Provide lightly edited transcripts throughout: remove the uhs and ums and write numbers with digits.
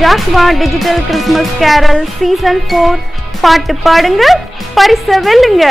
ஜாக்வா digital Christmas carol season 4 பாட்டு பாடுங்க, பரிசை வெல்லுங்க.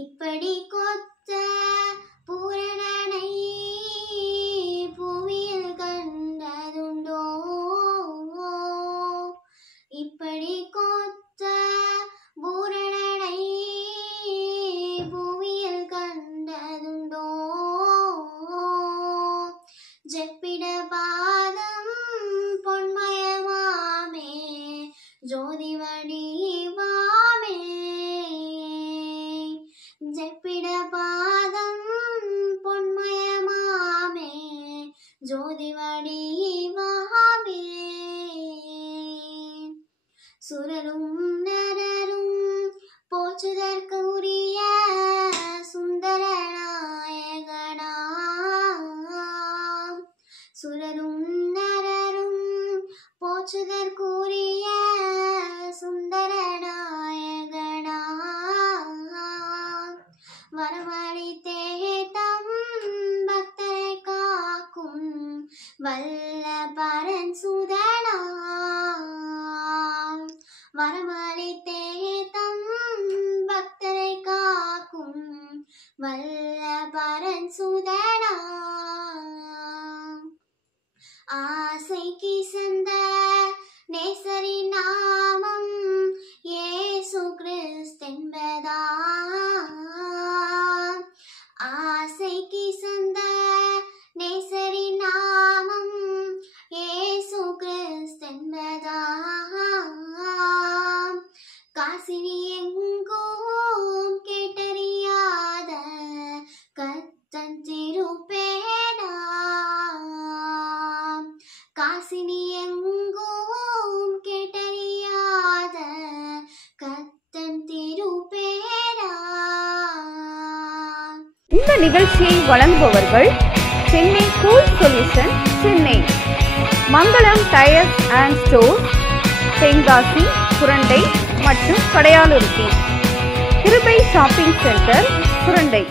இப்படி கொத்த பூரணனை புவியில் கண்டதுண்டோ, இப்படி கொத்த பூரணனை புவியில் கண்டதுண்டோ, ஜெப்பிட பாதம் பொன்மயமாமே ஜோதி வடிவாமே, ஜெப்பிட பாதம் பொன்மயமாமே ஜோதி வடிவாமே, சுரரும் நரரும் போற்றுதற்கு உரிய சுந்தர நாயகனாம், சுரரும் நரரும் போற்றுதற்குரிய சுந்தர நாயகனாம், வரமளித்தே தம் பக்தரை காக்கும் வல்ல பரன் சுதனாம், வரமளித்தே தம் பக்தரை காக்கும் வல்ல பரன் சுதனாம், ஆசைக்கு சந்த நேசரின் நாமம் இயேசு கிறிஸ்தென்பதாம், ஆசைக்கு சந்த நேசரின் நாமம் இயேசு கிறிஸ்தென்பதாம், காசினி எங்கும் கேட்டறியாத கர்த்தன் திருப்பேனாம், காசினி எங்கும் கேட்டறியாத கர்த்தன் திருப்பேனாம். இந்த நிகழ்ச்சியை வழங்குபவர்கள் Chennai cool solution, Chennai Mangalam tyres and store, Tenkasi, Surandai மற்றும் கடையாலுருத்தி, கிருபை ஷாப்பிங் சென்டர், சுரண்டை.